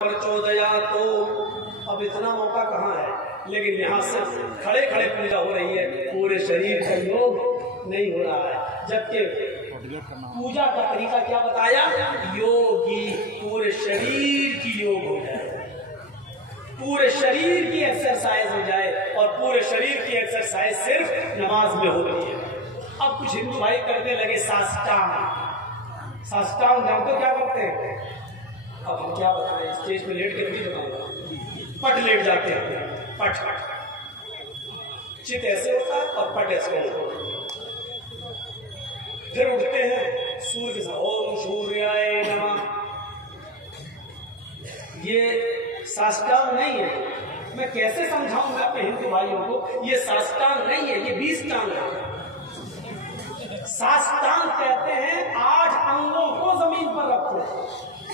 चौदया तो अब इतना मौका कहाँ है, लेकिन यहाँ से खड़े खड़े पूजा हो रही है, पूरे शरीर का योग नहीं हो रहा है। जबकि पूजा का तरीका क्या बताया, योगी पूरे शरीर की योग हो जाए, पूरे शरीर की एक्सरसाइज हो जाए, और पूरे शरीर की एक्सरसाइज सिर्फ नमाज में होती है। अब कुछ हिंदू भाई करने लगे साष्टांग। साष्टांग जानते क्या करते हैं? अब हम क्या बताएं, स्टेज पे लेट के नहीं बताऊंगा, पट लेट जाते हैं, पट चित ऐसे होता है और पट ऐसे होता है। फिर उठते हैं सूर्य के साथ, ओम सूर्याय नमः। ये साष्टांग नहीं है। मैं कैसे समझाऊंगा अपने हिंदू भाइयों को, ये साष्टांग नहीं है, ये 20 टांग है। साष्टांग कहते हैं 8 अंगों को जमीन पर रखो,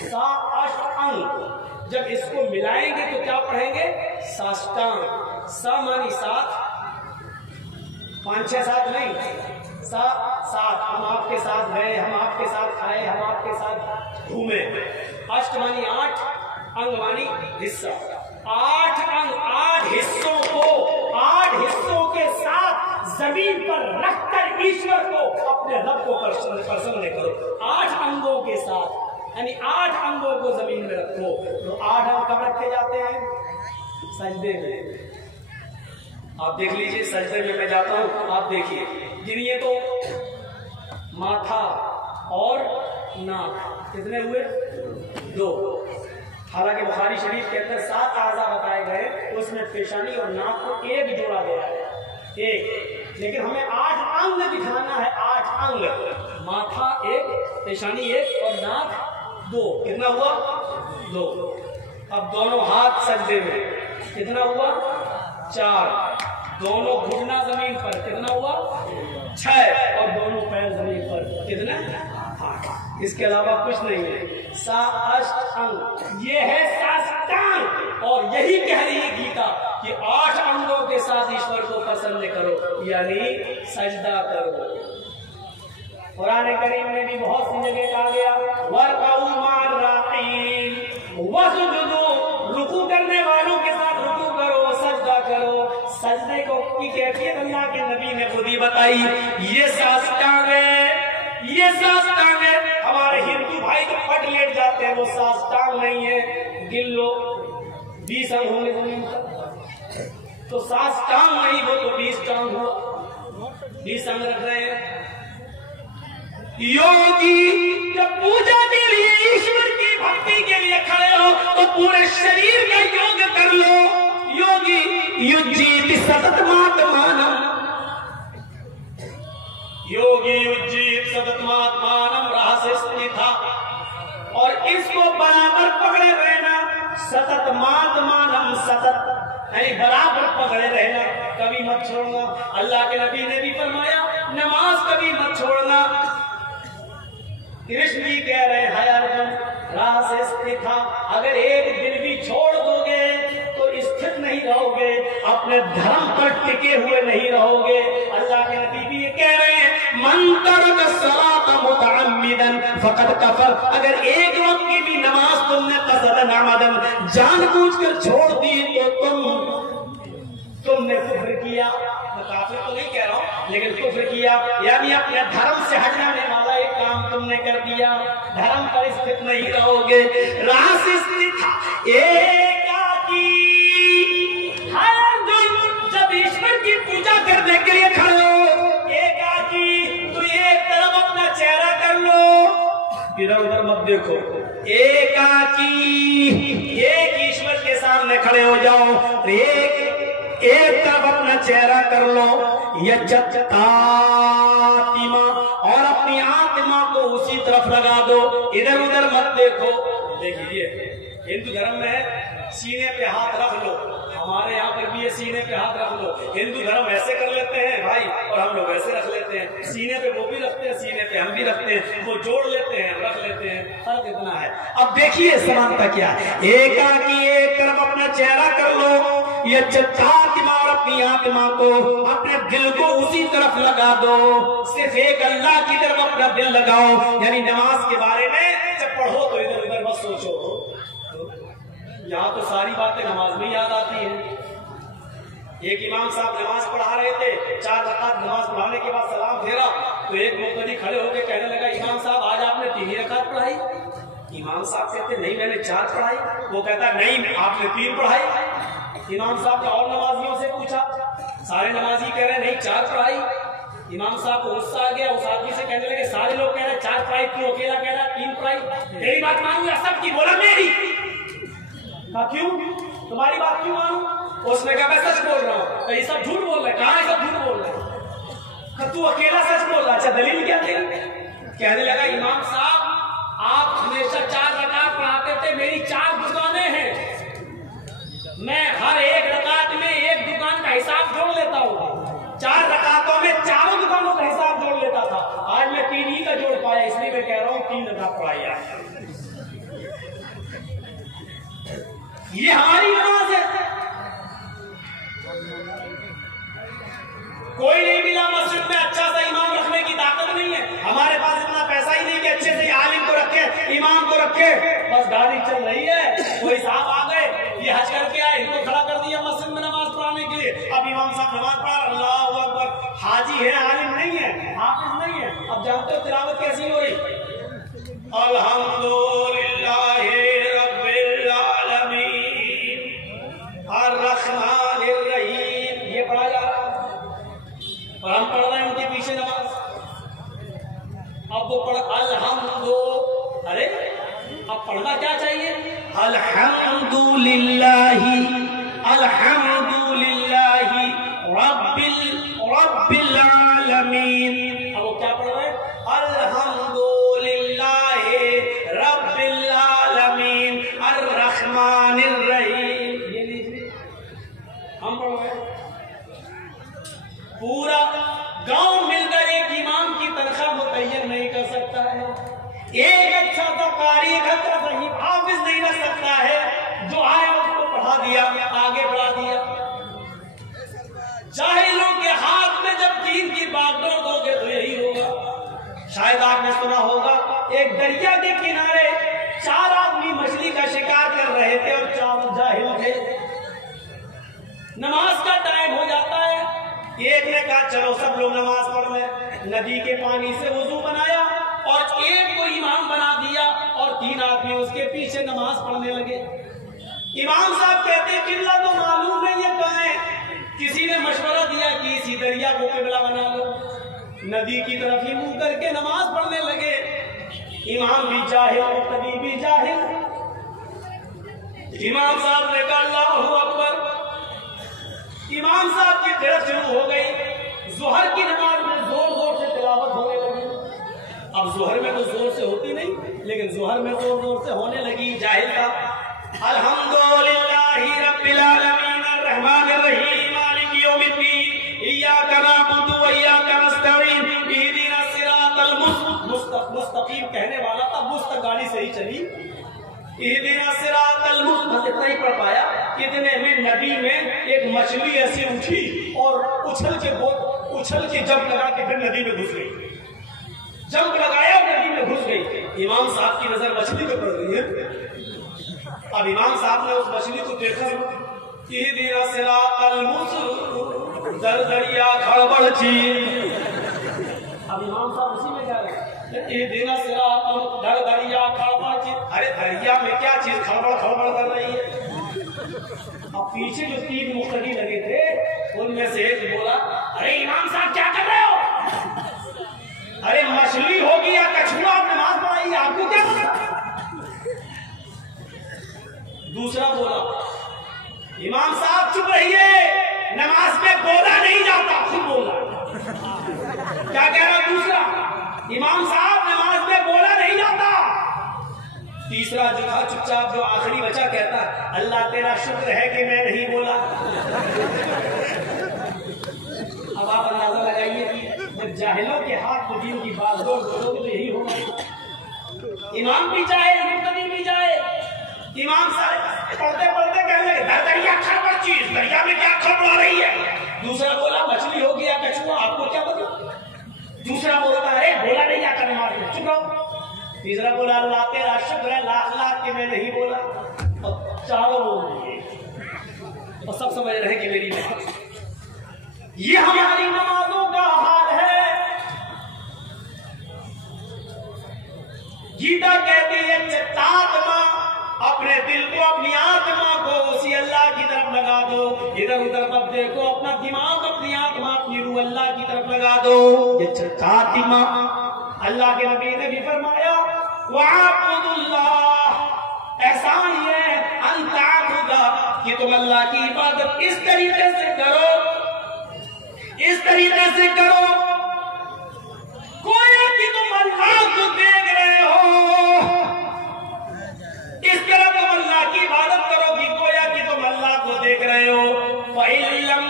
7 अंग। जब इसको मिलाएंगे तो क्या पढ़ेंगे, साष्टांग। सा मानी 7, 5 6 7 नहीं, 7। हम आपके साथ गए, हम आपके साथ खाए, हम आपके साथ घूमे। अष्ट मानी 8, अंग मानी हिस्सा। 8 अंग 8 हिस्सों को 8 हिस्सों के साथ जमीन पर रखकर ईश्वर को, अपने रब को प्रसन्न करो। 8 अंगों के साथ, यानी 8 अंगों को जमीन में रखो। तो 8 अंग कब रखे जाते हैं, सजदे में। आप देख लीजिए, सजदे में मैं जाता हूं, आप देखिए, गिनिए तो माथा और नाक कितने हुए, 2। हालांकि बुखारी शरीफ के अंदर 7 आज़ा बताए गए, उसमें पेशानी और नाक को 1 जोड़ा गया है, 1। लेकिन हमें 8 अंग दिखाना है, 8 अंग। माथा 1, पेशानी 1 और नाक 2, कितना हुआ, 2। अब दोनों हाथ सजदे में, कितना हुआ, 4। दोनों घुटना जमीन पर, कितना हुआ, 6। और दोनों पैर जमीन पर, कितना, 8। इसके अलावा कुछ नहीं है। साष्टांग, ये है साष्टांग। और यही कह रही है गीता कि 8 अंगों के साथ ईश्वर को प्रसन्न करो, यानी सजदा करो। कुरान करीम में भी बहुत सी जगह कहा गया, वरकाऊ मार राकीन, वसजुदू, रुकू करने वालों के साथ रुकू करो, सजदा करो। सजदे को की कैफियत अल्लाह के नबी ने खुद ही बताई। ये साष्टांग है, ये साष्टांग है। हमारे हिंदू भाई तो पट लेट जाते हैं, वो साष्टांग नहीं है। गिन लो, 20 अंग होंगे जमीन पर, तो साष्टांग नहीं हो तो 20 टांग हो, 20 अंग रख रहे हैं। योगी जब पूजा के लिए, ईश्वर की भक्ति के लिए खड़े हो तो पूरे शरीर का योग कर लो। योगी युज्जीत सततमात्मानम, योगी युज्जीत सततमात्मानम रहस्य स्थिता। और इसको बराबर पकड़े रहना, सततमात्मानम, सतत यानी बराबर पकड़े रहना, कभी मत छोड़ना। अल्लाह के नबी ने भी फरमाया, नमाज कभी मत छोड़ना। कृष्ण जी कह रहे हैं, हाय अर्जुन, राह से स्थित था, अगर एक दिन भी छोड़ दोगे तो स्थित नहीं रहोगे, अपने धर्म पर टिके हुए नहीं रहोगे। अल्लाह के नबी भी ये कह रहे हैं, मन तरक सलात मुतअम्मिदन फकद कफर। अगर एक वक्त की भी नमाज तुमने कसदन अमदन जानबूझकर छोड़ दी तो तुमने कुफ्र किया। मैं काफिर तो नहीं कह रहा हूं, लेकिन कुफ्र किया, यानी अपने धर्म से हट जाने वाला एक काम तुमने कर दिया। धर्म पर स्थित नहीं रहोगे। राह से स्थित एकाकी, जब ईश्वर की पूजा करने के लिए खड़े हो एकाकी, तो एक तरफ अपना चेहरा कर लो, इधर उधर मत देखो। एकाकी, एक ईश्वर के सामने खड़े हो जाओ, एक तरफ अपना चेहरा कर लो, यज्जतात्मा, और अपनी आत्मा को उसी तरफ लगा दो, इधर उधर मत देखो। देखिए, हिंदू धर्म में सीने पे हाथ रख लो, हमारे यहाँ पर भी ये सीने पे हाथ रख लो। हिंदू धर्म ऐसे कर लेते हैं भाई, और हम लोग ऐसे रख लेते हैं। सीने पे वो भी रखते हैं, सीने पे हम भी रखते हैं, वो जोड़ लेते हैं, रख लेते हैं, फर्क इतना है। अब देखिए समानता क्या है। एकाकी, एक तरफ अपना चेहरा कर लो, ये आत्मा, और अपनी आत्मा को, अपने दिल को उसी तरफ लगा दो, सिर्फ एक अल्लाह की तरफ अपना दिल लगाओ। यानी नमाज के बारे में जब पढ़ो तो इधर उधर मत सोचो, यहाँ तो सारी बातें नमाज में याद आती है। एक इमाम साहब नमाज पढ़ा रहे थे, 4 रकात नमाज पढ़ाने के बाद सलाम फेरा तो एक मुक्तदी खड़े होकर कहने लगा, इमाम साहब आज आपने 3 ही रकात पढ़ाई। इमाम साहब कहते नहीं मैंने 4 पढ़ाई। वो कहता नहीं आपने 3 पढ़ाई। इमाम साहब ने और नमाजियों से पूछा, सारे नमाजी कह रहे नहीं 4 पढ़ाई। इमाम साहब को गुस्सा आ गया, उस आदमी से कहने लगे सारे लोग कह रहे 4 पढ़ाई, तू अकेला कह रहा 3 पढ़ाई, तेरी बात मानूंगा सबकी। बोला मेरी। क्यों तुम्हारी बात क्यों मानू? उसने कहा मैं सच बोल रहा हूँ। तो ये सब झूठ बोल रहे हैं। कहाँ सब झूठ बोल रहे हैं? तू अकेला सच बोल रहा। अच्छा दलील क्या थी? कहने लगा इमाम साहब आप हमेशा 4 रकात पढ़ाते थे, मेरी 4 दुकानें हैं, मैं हर एक रकात में एक दुकान का हिसाब जोड़ लेता हूँ। 4 रकातों में 4 दुकानों का हिसाब जोड़ लेता था। आज मैं 3 ही का जोड़ पाया, इसलिए मैं कह रहा हूँ 3 रकात पढ़ाई। ये हमारी नमाज है। कोई नहीं मिला मस्जिद में अच्छा सा इमाम रखने की ताकत नहीं है। हमारे पास इतना पैसा ही नहीं कि अच्छे से आलिम को रखे, इमाम को रखे। बस गाड़ी चल रही है, कोई साहब आ गए, ये हज करके आए, इनको खड़ा कर दिया मस्जिद में नमाज पढ़ाने के लिए। अब इमाम साहब नमाज पढ़ा, अल्लाह अकबर, हाजी है आलिम नहीं है, हाफिज नहीं है। अब जानते हो तिलावत कैसी हो रही? अल्हम्दुलिल्लाह रब्बिल आलमीन अर्रहमानिर रहीम, ये पढ़ा जा रहा है और हम पढ़ रहे हैं उनके पीछे नमाज। अब वो पढ़ अल्हम्दु, अरे अब पढ़ना क्या चाहिए? अल्हम्दुलिल्लाहि अल्हम्दुलिल्लाहि रब्बिल आलमीन। अब वो क्या पढ़ रहे हैं? अल्हम्दुलिल्लाहि रब्बिल आलमीन अर्रहमानिर रहीम। ये लीजिए हम पढ़ रहे हैं। पूरा गांव मिलकर एक इमाम की तनख्वाह मुतय्यन नहीं कर सकता है। एक अच्छा सा कारी, एक अच्छा सही हाफिज नहीं रख सकता है। जो आया उसको पढ़ा दिया, आगे बढ़ा दिया। जाहिलों के हाथ में जब दीन की बागडोर दोगे तो यही होगा। शायद आपने सुना होगा एक दरिया के किनारे 4 आदमी मछली का शिकार कर रहे थे और 4 जाहिल थे। नमाज का टाइम हो जाता है, एक ने कहा चलो सब लोग नमाज पढ़ लें। नदी के पानी से वुजू बनाया और एक को इमाम बना दिया और 3 आदमी उसके पीछे नमाज पढ़ने लगे। इमाम साहब कहते किबला तो मालूम नहीं है कहाँ है। किसी ने मशवरा दिया कि इसी दरिया को किबला बना लो। नदी की तरफ ही मुंह करके नमाज पढ़ने लगे। इमाम भी जाहिल, मुक्तदी भी जाहिल। इमाम साहब ने कहा अल्लाहू अकबर। इमाम साहब की किरात शुरू हो गई। जोहर की नमाज में जोर जोर से तिलावत होने लगी। अब जोहर में तो जोर से होती नहीं, लेकिन जोहर में जोर जोर से होने लगी। जाहिल का अल्हम्दुलिल्लाहि रब्बिल आलमीन अर्रहमानिर रहीम मालिकि यौमिद्दीन इय्याका नअबुदु व इय्याका नस्तईन इहदिनस सिरातल मुस्तकीम कहने वाला था, मुस्तक गाड़ी सही चली। इहदिनस सिरातल मुस्तकीम इतना ही पढ़ पाया। इतने में नदी में एक मछली ऐसी उठी और उछल के जंप लगा के फिर नदी में घुस गई। जंप लगाया नदी में घुस गई। इमाम साहब की नजर मछली पे पड़ गई है। अब इमाम साहब ने उस मछली को देखा, इहदिनस सिरातल मुस्तकीम दरिया खड़बड़ थी। अब इमाम साहब उसी में जा रहे हैं, इहदिनस सिरातल दरिया खड़बड़ थी। अरे दरिया में क्या चीज खड़बड़ कर रही है? अब पीछे जो 3 मुक्तदी लगे थे उनमें से एक बोला, अरे इमाम साहब क्या कर रहे हो? अरे मछली होगी या कछुआ, आप नमाज पढ़ाई, आपको क्या पता? दूसरा बोला, इमाम साहब चुप रहिए, नमाज में बोला नहीं जाता। खुद बोला। क्या कह रहा दूसरा? इमाम साहब नमाज में बोला नहीं जाता। तीसरा जो था चुपचाप, जो आखिरी बचा, कहता अल्लाह तेरा शुक्र है कि मैं नहीं बोला। अब आप अंदाजा लगाइए कि जब जाहिलों के हाथ में दीन की बात बोलोगे तो यही होगा। इमाम भी जाए, मुक्तदी भी जाए। इमाम साहब पढ़ते पढ़ते कहने लगे दरिया खड़बड़ चीज, दरिया में क्या खड़बड़ आ रही है? दूसरा बोला मछली होगी या कछुआ, आपको क्या पता? दूसरा बोलता है बोला नहीं जाता नमाज में, चुप रहो। तीसरा बोला अल्लाह तेरा शुक्र है, लाख लाख के मैं नहीं बोला। चारों बोल दिए और सब समझ रहे हैं कि मेरी बात। ये हमारी नमाजों का हाल है। गीता कहती है चित्तात्मा, अपने दिल को अपनी आत्मा को उसी अल्लाह की तरफ लगा दो। इधर उधर मत देखो, अपना दिमाग अपनी आत्मा अपनी रूह अल्लाह की तरफ लगा दो। ये चित्तात्मा अल्लाह के नबी ने भी फरमाया वाअबुदुल्लाह, ऐसा ही है अंताखुदा कि तुम अल्लाह की इबादत इस तरीके से करो, इस तरीके से करो कोई कि तुम अल्लाह को देख रहे हो। इस तरह तुम अल्लाह की इबादत करो कि गोया कि तुम अल्लाह को देख रहे हो। फ़इल्लम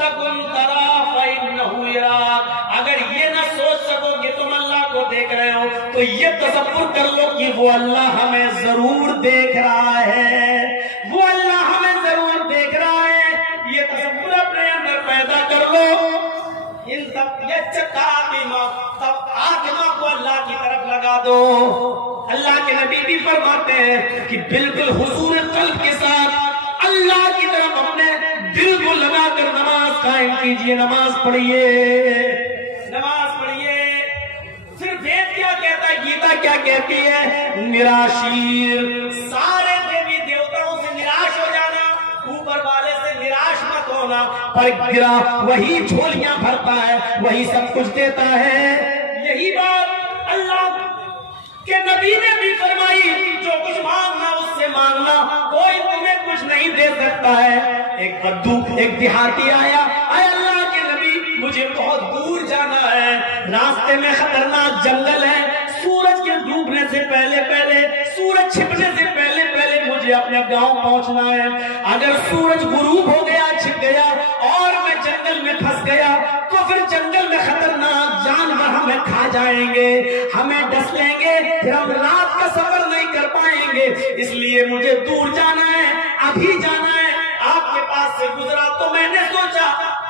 तकुन तरा फ़इन्नहु यराक, अगर ये ना सोच सको कि तुम अल्लाह को देख रहे हो तो ये तसव्वुर कर लो कि वो अल्लाह हमें जरूर देख रहा है, वो अल्लाह हमें जरूर देख रहा है। ये तसव्वुर अपने अंदर पैदा कर लो। इन सब तब आत्मा को अल्लाह की तरफ लगा दो। अल्लाह के नबी भी फरमाते हैं कि बिल्कुल हुजूर कल्ब के साथ अल्लाह की तरफ अपने दिल को लगाकर नमाज कायम कीजिए, नमाज पढ़िए, नमाज पढ़िए। फिर वेद क्या कहता है, गीता क्या कहती है, निराशीर, सारे देवी देवताओं से निराश हो जाना, ऊपर वाले से निराश मत होना, पर गिरा वही झोलियां भरता है, वही सब कुछ देता है। यही बात अल्लाह के नबी ने भी फरमाई, जो कुछ मांगना उससे मांगना, कोई तुम्हें कुछ नहीं दे सकता है। एक बद्दू, एक देहाती आया, अरे अल्लाह के नबी मुझे बहुत दूर जाना है, रास्ते में खतरनाक जंगल है, सूरज के डूबने से पहले पहले, सूरज छिपने से पहले पहले मुझे अपने गांव पहुंचना है। अगर सूरज गुरूब हो गया, छिप गया और मैं जंगल में फंस गया तो फिर जंगल में खतरनाक जानवर हमें खा जाएंगे, हमें डस लेंगे, फिर हम रात का सफर नहीं कर पाएंगे। इसलिए मुझे दूर जाना है, अभी जाना है। आपके पास से गुजरा तो मैंने सोचा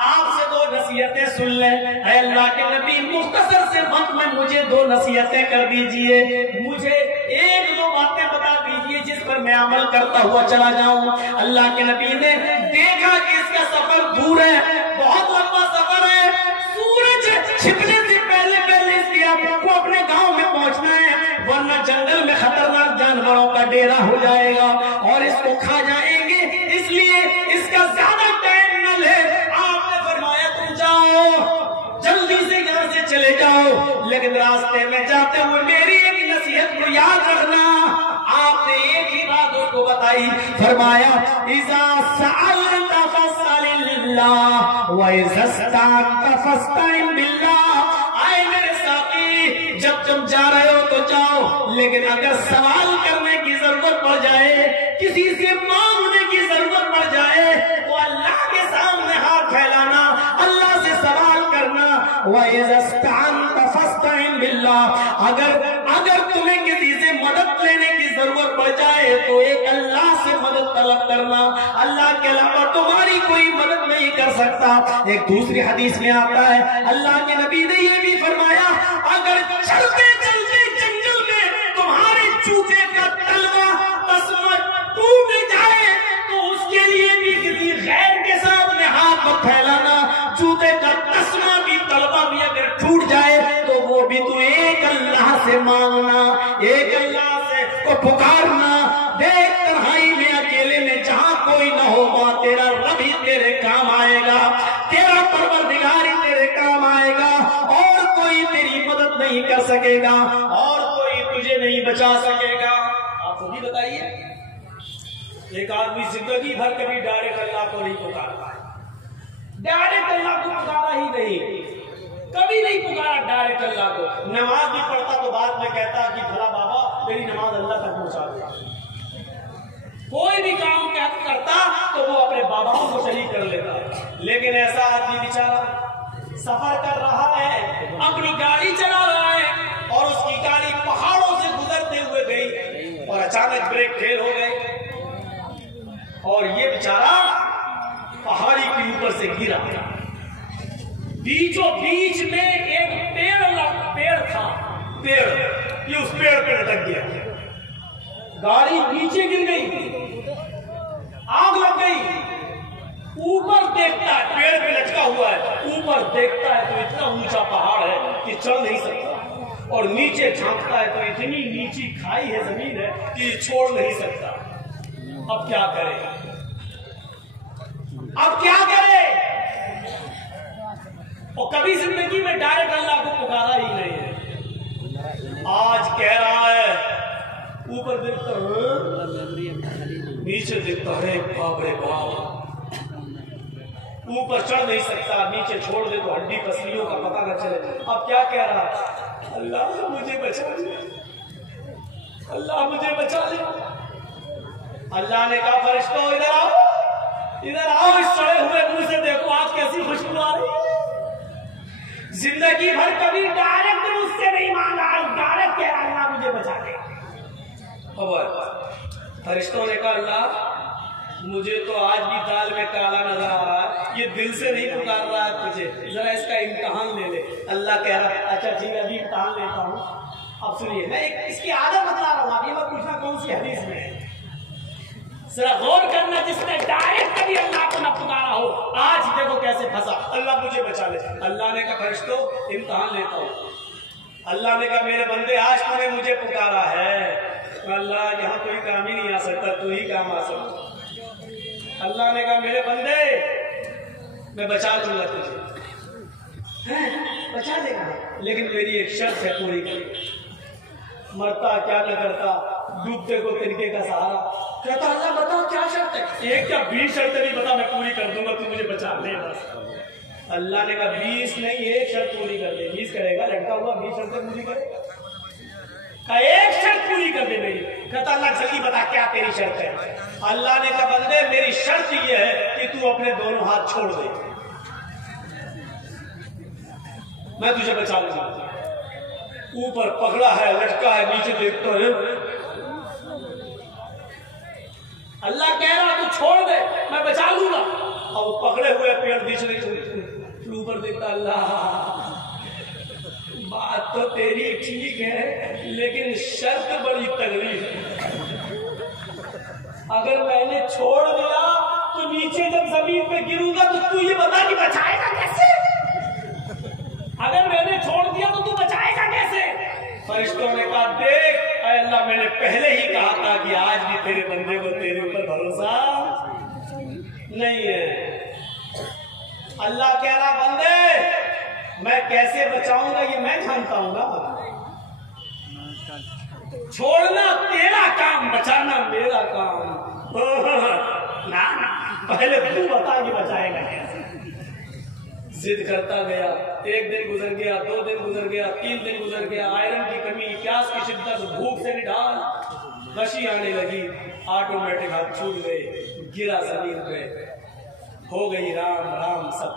आपसे दो नसीहतें सुन ले। अल्लाह के नबी मुख्तसर से वक्त में मुझे दो नसीहतें कर दीजिए, मुझे एक दो बातें बता दीजिए जिस पर मैं अमल करता हुआ चला जाऊं। अल्लाह के नबी ने देखा कि इसका सफर दूर है, बहुत लंबा सफर है, सूरज छिपने से पहले पहले इसलिए आपको अपने गांव में पहुंचना है, वरना जंगल में खतरनाक जानवरों का डेरा हो जाएगा और इसको खा जाएंगे। इसलिए इसका ज्यादा टाइम न ले। आपने फरमाया तुम जाओ, जल्दी से यहाँ से चले जाओ, लेकिन रास्ते में जाते हुए मेरी एक नसीहत को याद रखना। आपने एक ही बात उसको बताई, फरमाया इज़ा सअलता फस्अलिल्लाह व इज़ा इस्तअनता फस्तइन बिल्लाह। आए मेरे साथी, जब तुम जा रहे हो तो जाओ, लेकिन अगर सवाल करने की जरूरत पड़ जाए, किसी से मांगने की जरूरत पड़ जाए तो अल्लाह के सामने हाथ फैलाना, अल्लाह से सवाल करना। व इज़ा इस्तअनता फस्तइन बिल्लाह, अगर तुम्हें किसी से मदद लेने की जरूरत पड़ जाए तो एक अल्लाह से मदद तलब करना, अल्लाह के अलावा तुम्हारी कोई मदद नहीं कर सकता। एक दूसरी हदीस में आता है, अल्लाह के नबी ने यह भी फरमाया, अगर चलते चलते जंगल में तुम्हारे जूते का तलवा तस्मा टूट जाए तो उसके लिए भी किसी गैर के सामने हाथ मत फैलाना। जूते का तस्मा भी, तलवा भी अगर टूट जाए तो वो भी तू एक अल्लाह से मांगना, एक अल्लाह से को पुकारना। देख तन्हाई में, अकेले में, जहां कोई न हो, वहां तेरा रब ही तेरे काम आएगा, तेरा परवरदिगार ही तेरे काम आएगा, और कोई तेरी मदद नहीं कर सकेगा, और कोई तुझे नहीं बचा सकेगा। आप खुद ही बताइए, एक आदमी जिंदगी भर कभी डायरेक्ट अल्लाह को नहीं पुकारता है, डायरेक्ट अल्लाह को पुकारा ही नहीं, कभी नहीं पुकारा डायरेक्ट अल्लाह को। नमाज भी पढ़ता तो बाद में कहता कि भला बाबा मेरी नमाज अल्लाह तक पहुंचा दिया। कोई भी काम करता तो वो अपने बाबाओं को शरीक कर लेता, लेकिन ऐसा आदमी बेचारा सफर कर रहा है, अपनी गाड़ी चला रहा है और उसकी गाड़ी पहाड़ों से गुजरते हुए गई और अचानक ब्रेक फेल हो गए और ये बेचारा पहाड़ी के ऊपर से गिरा। बीचों बीच में एक पेड़ था, ये उस पेड़ पे लटक गया, गाड़ी नीचे गिर गई ऊपर देखता है तो इतना ऊंचा पहाड़ है कि चढ़ नहीं सकता, और नीचे झांकता है तो इतनी नीची खाई है, जमीन है कि छोड़ नहीं सकता। अब क्या करे, अब क्या करे? और कभी जिंदगी में डायरेक्ट अल्लाह को पुकारा ही नहीं है। आज कह रहा है, ऊपर देखता है, नीचे देखता है, बाप रे बाप, ऊपर चढ़ नहीं सकता, नीचे छोड़ दे तो हड्डी पसलियों का पता न चले। अब क्या कह रहा है? अल्लाह मुझे बचा ले, अल्लाह मुझे बचा ले। अल्लाह ने कहा, फरिश्तों इधर आओ, इधर आओ, इस सड़े हुए मुंह से देखो आज कैसी खुशबू आ रही है। जिंदगी भर कभी डायरेक्ट मुझसे नहीं मांगा, डायरेक्ट कह रहा अल्लाह मुझे बचा ले। फरिश्तों ने कहा, अल्लाह मुझे तो आज भी दाल में काला नजर आ रहा है, ये दिल से नहीं पुकार रहा है तुझे, जरा इसका इम्तिहान ले ले। अल्लाह कह रहा है, अच्छा ठीक है, अभी इम्तिहान लेता हूँ। अब सुनिए, मैं एक इसकी आदत बता रहा हूँ, अभी मैं पूछना कौन सी हदीस में है, जरा गौर करना। जिसने डायरेक्ट कभी अल्लाह को न पुकारा हो, आज देखो कैसे फंसा। अल्लाह मुझे बचा ले। अल्लाह ने कहा, फरिश्तों इम्तिहान लेता हूँ। अल्लाह ने कहा, मेरे बंदे आज तूने मुझे पुकारा है, अल्लाह यहाँ कोई काम ही नहीं आ सकता, तू ही काम आ सकता। अल्लाह ने कहा, मेरे बंदे मैं बचा दूंगा तुझे, बचा देगा, लेकिन मेरी एक शर्त है पूरी कर। मरता क्या न करता, डूबते को तिनके का सहारा। कहता अल्लाह बताओ क्या शर्त है? एक क्या 20 शर्तें नहीं, बता मैं पूरी कर दूंगा, तू मुझे बचा ले बस। अल्लाह ने कहा 20 नहीं, एक शर्त पूरी कर दे। 20 करेगा, लड़का हुआ 20 शर्तें पूरी करेगा, एक शर्त पूरी कर दे मेरी। कहता अल्लाह जल्दी बता क्या तेरी शर्त है? अल्लाह ने कहा, बंदे मेरी शर्त ये है कि तू अपने दोनों हाथ छोड़ दे, मैं तुझे बचा लूंगा। ऊपर पकड़ा है, लटका है, नीचे देखता है, अल्लाह कह रहा तू छोड़ दे, मैं बचा लूंगा। और वो पकड़े हुए पेड़ नीचे ऊपर देखता, अल्लाह बात तो तेरी ठीक है, लेकिन शर्त बड़ी तगड़ी है। अगर मैंने छोड़ दिया तो नीचे जब जमीन पे गिरूंगा तो तू ये बता कि बचाएगा कैसे? अगर मैंने छोड़ दिया तो तू बचाएगा कैसे? फरिश्तों ने कहा, देख अल्लाह, मैंने पहले ही कहा था कि आज भी तेरे बंदे को तेरे ऊपर भरोसा नहीं है। अल्लाह कह रहा, बंदे मैं कैसे बचाऊंगा ये मैं जानता हूं ना, छोड़ना तेरा काम, बचाना मेरा काम। ना पहले तू बता कि बचाएगा कैसे। जिद करता गया, एक दिन गुजर गया, 2 दिन गुजर गया, 3 दिन गुजर गया, आयरन की कमी, प्यास की शिद्दत, भूख से निढाल, गशी आने लगी, ऑटोमेटिक हाथ छूट गए, गिरा जमीन पे, हो गई राम राम सब।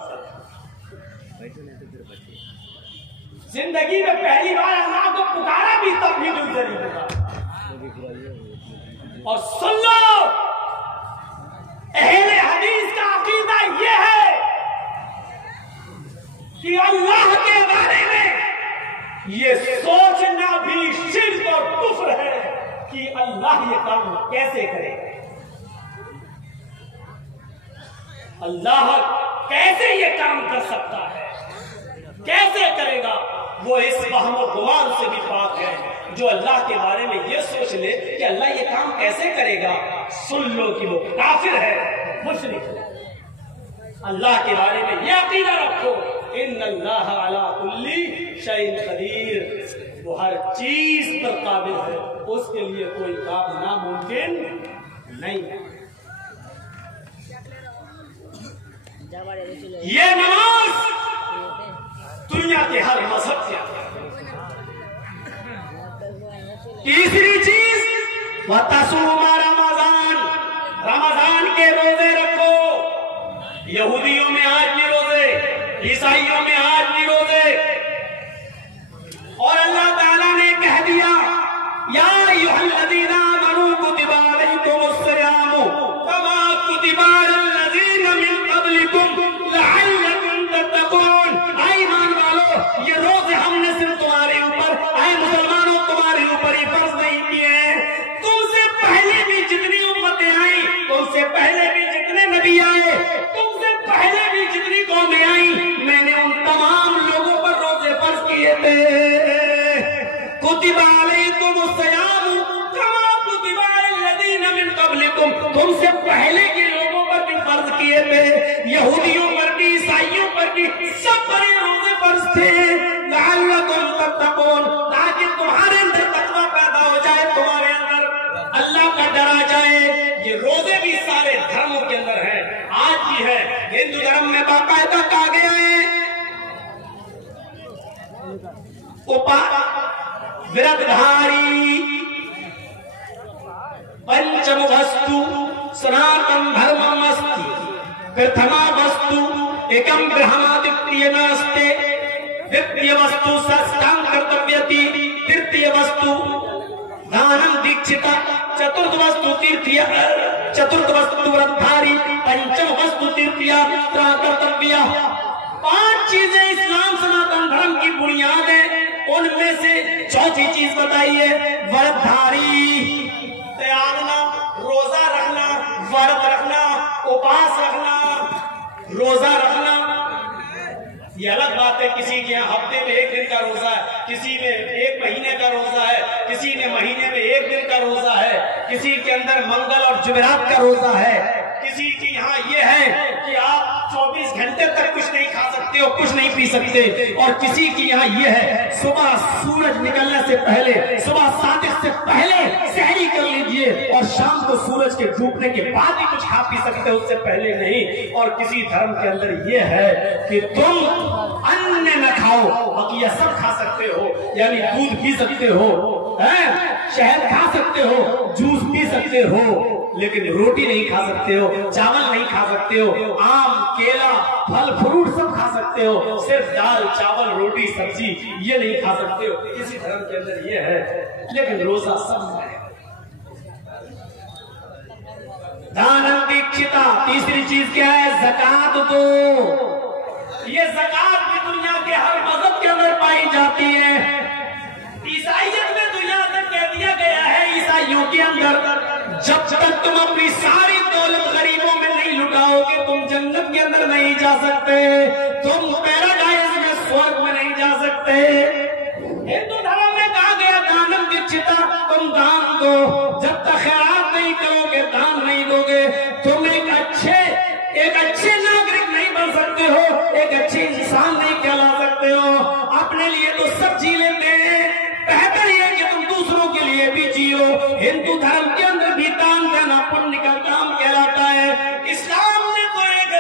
जिंदगी में पहली बार अल्लाह को पुकारा भी तब भी दिल से नहीं पुकारा। और सुन लो, अहले हदीस का अकीदा यह है कि अल्लाह के बारे में ये सोचना भी शिर्क और कुफ्र है कि अल्लाह ये काम कैसे करेगा, अल्लाह कैसे ये काम कर सकता है, कैसे करेगा। वो इस वहम और गुमान से भी पाक है जो अल्लाह के बारे में ये सोच ले कि अल्लाह ये काम कैसे करेगा। सुन लो कि वो काफिर है, मुशरिक है। अल्लाह के बारे में ये अकीदा रखो, इन्नल्लाह अला कुल्ली शैइन कदीर, वो हर चीज पर काबिल है, उसके लिए कोई काम नामुमकिन नहीं है। ये नमाज दुनिया के हर मजहब से आता है। तीसरी चीज वतसूमा रमजान, रमजान के रोजे रखो। यहूदियों में आज भी रोजे, ईसाइयों में आज भी रोजे। और अल्लाह ताला ने कह दिया, या अय्युहल्लज़ीना आमनू कुतिबा अलैकुमुस्सियामु कमा कुतिबा अलल्लज़ीना मिन क़ब्लिकुम लअल्लकुम तत्तक़ून। ईमान वालो, ये रोजे हमने सिर्फ तुम्हारे ऊपर, आए मुसलमानों तुम्हारे ऊपर ही फर्ज नहीं किए, तुमसे पहले भी जितनी उम्मतें आई, तुमसे पहले भी जितने नबी आए, तुमसे पहले भी जितनी कौमें आई, मैंने उन तुमसे पहले के लोगों पर भी फर्ज किए थे, यहूदियों पर भी, ईसाइयों पर भी, सब पर ये रोजे फर्ज थे। लअल्लकुम तत्तकून, ताकि तुम्हारे अंदर तकवा पैदा हो जाए, तुम्हारे अंदर अल्लाह का डर आ जाए। ये रोजे भी सारे धर्मों के अंदर है, आज भी है। हिंदू धर्म में बाकायदा कहा गया है व्रतधारी पंचम वस्तु सनातन धर्मम अस्ति, प्रथमा वस्तु एकम ब्रह्मादित्य नास्ते, द्वितीय वस्तु साष्टांग कर्तव्यति, तृतीय वस्तु दानम दीक्षिता, चतुर्थ वस्तु तीर्थीय, चतुर्थ वस्तु व्रतधारी, पंचम वस्तु तीर्थीय कर्तव्य। 5 चीजें इस्लाम सनातन धर्म की बुनियाद है। उनमें से चौथी चीज बताइए, व्रतधारी, त्यागना, रोजा रखना, व्रत रखना, उपवास रखना, रोजा रखना। ये अलग बात है, किसी के यहाँ हफ्ते में 1 दिन का रोजा है, किसी में 1 महीने का रोजा है, किसी ने महीने में 1 दिन का रोजा है, किसी के अंदर मंगल और जुमेरात का रोजा है, किसी के यहाँ ये है कि आप 24 घंटे तक कुछ नहीं खा सकते हो, कुछ नहीं पी सकते, और किसी की यहाँ ये है सुबह सूरज निकलने से पहले, सुबह सादिक से पहले सहरी कर लीजिए और शाम को सूरज के डूबने के बाद ही कुछ खा पी सकते हो, उससे पहले नहीं। और किसी धर्म के अंदर ये है कि तुम अन्न न खाओ, बाकी यह सब खा सकते हो, यानी दूध पी सकते हो, शहद खा सकते हो, जूस पी सकते हो, लेकिन रोटी नहीं खा सकते हो, चावल नहीं खा सकते हो, आम, केला, फल फ्रूट सब खा सकते हो, सिर्फ दाल, चावल, रोटी, सब्जी ये नहीं खा सकते हो। किसी धर्म के अंदर ये है, लेकिन रोजा सब है। दानम दीक्षिता, तीसरी चीज क्या है, ज़कात दो। ये ज़कात भी दुनिया के हर मजहब के अंदर पाई जाती है। ईसाइयत में दुनिया तक कह दिया गया है, ईसाइयों के अंदर जब तक तुम अपनी सारी दौलत गरीबों में नहीं लुटाओगे, तुम जन्नत के अंदर नहीं जा सकते, तुम पैराडाइज में, स्वर्ग में नहीं जा सकते। हिंदू धर्म में कहा गया दानम दीक्षिता, तुम दान दो, जब तक खैरात नहीं करोगे, दान नहीं दोगे, तुम एक अच्छे नागरिक नहीं बन सकते हो, एक अच्छे इंसान नहीं कहला सकते हो। अपने लिए तो सब जी लेते हैं, बेहतर यह है कि तुम दूसरों के लिए भी जियो। हिंदू धर्म के अंदर भी दान देना पुण्य का काम कहलाता है। इस्लाम ने तो एक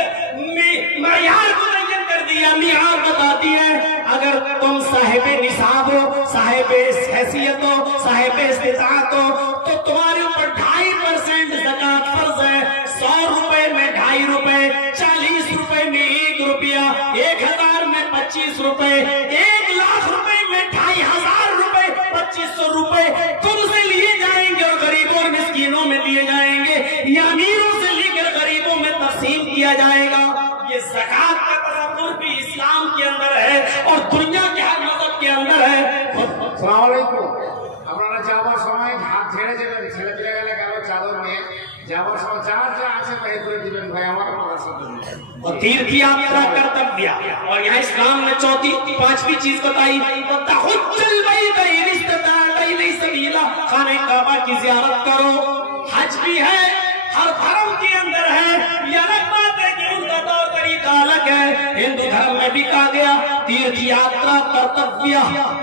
मयार मुतय्यन कर दिया, मियार बता दिया है। अगर तुम साहिबे निसाब हो, साहिबे हैसियत हो, साहिबे इस्तिताअत हो, तो तुम्हारे ऊपर 2.5% ज़कात फर्ज है। 100 रुपए में 2.5 रुपए, 40 रुपए में 1 रुपया, 1000 में 25 रुपए, 1 लाख रुपए में 2500 रुपए, 2500 रुपए तुमसे लिए जाएंगे और गरीबों और मिस्कीनों में लिए जाएंगे, या अमीरों से लेकर गरीबों में तकसीम किया जाएगा। ये ज़कात का तसव्वुर भी इस्लाम के अंदर है और दुनिया के हर मज़हब के अंदर है। আসসালামু আলাইকুম। আপনারা যাওয়ার সময় হাত ছেড়ে যাবেন, ছেলে পেলে গেলে গেল চাদর নিয়ে যাওয়ার সময় যার যা আছে বাহির করে দিবেন, ভাই আমার और तीर्थ यात्रा कर्तव्य। और यहाँ इस्लाम ने चौथी 5वीं चीज बताई, खाने काबा की ज़ियारत करो। हज भी है, हर धर्म के अंदर है, ये अलग बात है कि उनका तौर तरीका अलग है। हिंदू धर्म में भी कहा गया तीर्थ यात्रा कर्तव्य,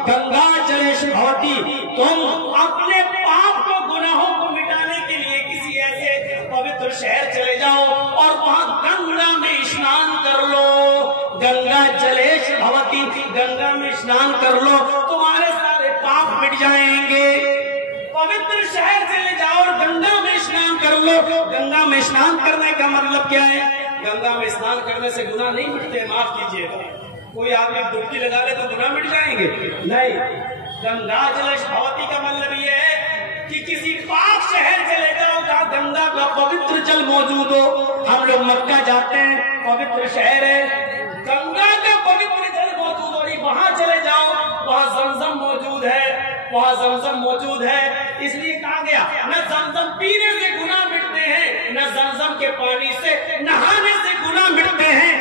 गंगा जलेश भवती। तुम अपने पाप को, गुनाहों को मिटाने के लिए किसी ऐसे पवित्र शहर चले जाओ और वहां गंगा में स्नान कर लो। गंगा जलेश भवती, गंगा में स्नान कर लो, तुम्हारे सारे पाप मिट जाएंगे। पवित्र शहर चले जाओ और गंगा में स्नान कर लो। गंगा में स्नान करने का मतलब क्या है? गंगा में स्नान करने से गुनाह नहीं मिटते, माफ कीजिएगा। कोई आदमी डुबकी लगा ले तो गुनाह मिट जाएंगे? नहीं। गंगा जलेश भवती का मतलब ये है कि किसी पाक शहर चले जाओ जहाँ गंगा का पवित्र जल मौजूद हो। हम लोग मक्का जाते हैं, पवित्र शहर है, गंगा का पवित्र जल मौजूद हो, वहां चले जाओ, वहां ज़मज़म मौजूद है, वहां ज़मज़म मौजूद है। इसलिए कहा गया न ज़मज़म पीने से गुनाह मिटते हैं, न ज़मज़म के पानी से नहाने से गुनाह मिटते हैं,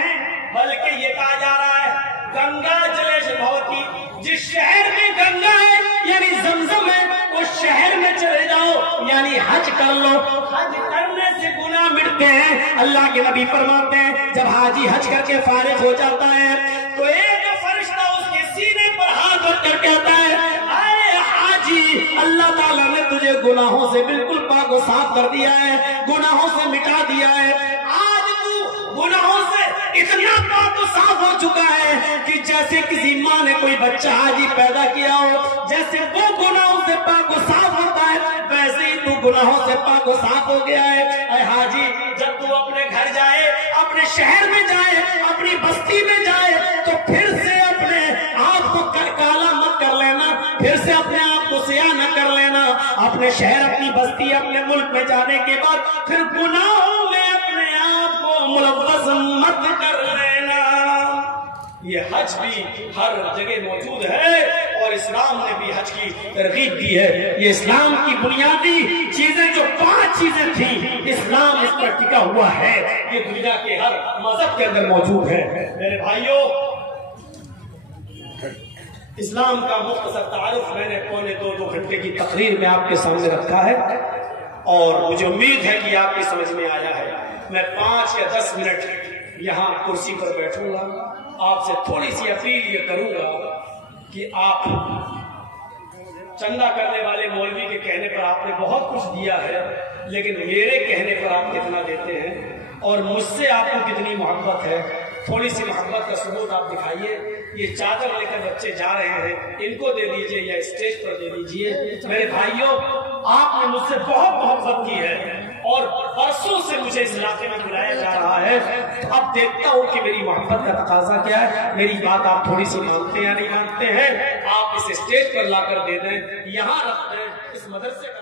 बल्कि ये कहा जा रहा है गंगा जलेश भवती। जिस शहर में गंगा है यानी ज़मज़म है, उस शहर में चले जाओ, यानी हज कर लो। हज करने से लिखते हैं, अल्लाह के नबी फरमाते हैं जब हाजी हज करके फारिग हो जाता है तो एक फरिश्ता उसके सीने पर हाथ रख कर कहता है, अरे हाजी, अल्लाह ताला ने तुझे गुनाहों से बिल्कुल पाक व साफ कर दिया है, गुनाहों से मिटा दिया है। आज तू गुनाहों से इतना पाक व साफ हो चुका है कि जैसे किसी माँ ने कोई बच्चा हाजी पैदा किया हो, जैसे वो गुनाहों से पाक व साफ होता है, वैसे ही तू गुनाहों से पाक व साफ हो गया है। अरे हाजी, जब तू अपने घर जाए, अपने शहर में जाए, अपनी बस्ती में जाए, तो फिर से अपने आप को काला मत कर लेना, फिर से अपने आप को सियाह न कर लेना। अपने शहर, अपनी बस्ती, अपने मुल्क में जाने के बाद फिर गुनाहों में अपने आप को मुलव्वस मत कर लेना। ये हज भी हर जगह मौजूद है और इस्लाम ने भी हज की तरगीब दी है। ये इस्लाम की बुनियादी चीजें जो 5 चीजें थी, इस्लाम इस पर टिका हुआ है। ये दुनिया के हर मजहब के अंदर मौजूद है। मेरे भाइयों, इस्लाम का मुख्तसर तारुफ मैंने पौने 2 घंटे की तकरीर में आपके सामने रखा है और मुझे उम्मीद है कि आपकी समझ में आया है। मैं 5 या 10 मिनट यहाँ कुर्सी पर बैठूंगा, आपसे थोड़ी सी अपील ये करूंगा कि आप चंदा करने वाले मौलवी के कहने पर आपने बहुत कुछ दिया है, लेकिन मेरे कहने पर आप कितना देते हैं और मुझसे आपको कितनी मोहब्बत है, थोड़ी सी मोहब्बत का सबूत आप दिखाइए। ये चादर लेकर बच्चे जा रहे हैं, इनको दे दीजिए या स्टेज पर दे दीजिए। मेरे भाइयों, आपने मुझसे बहुत मोहब्बत की है और बरसों से मुझे इस इलाके में बुलाया जा रहा है, तो अब देखता हूँ कि मेरी मोहब्बत का तकाजा क्या है। मेरी बात आप थोड़ी सी मानते हैं या नहीं मानते हैं? आप इसे स्टेज पर लाकर दे दें, यहाँ रख दें। इस मदरसे का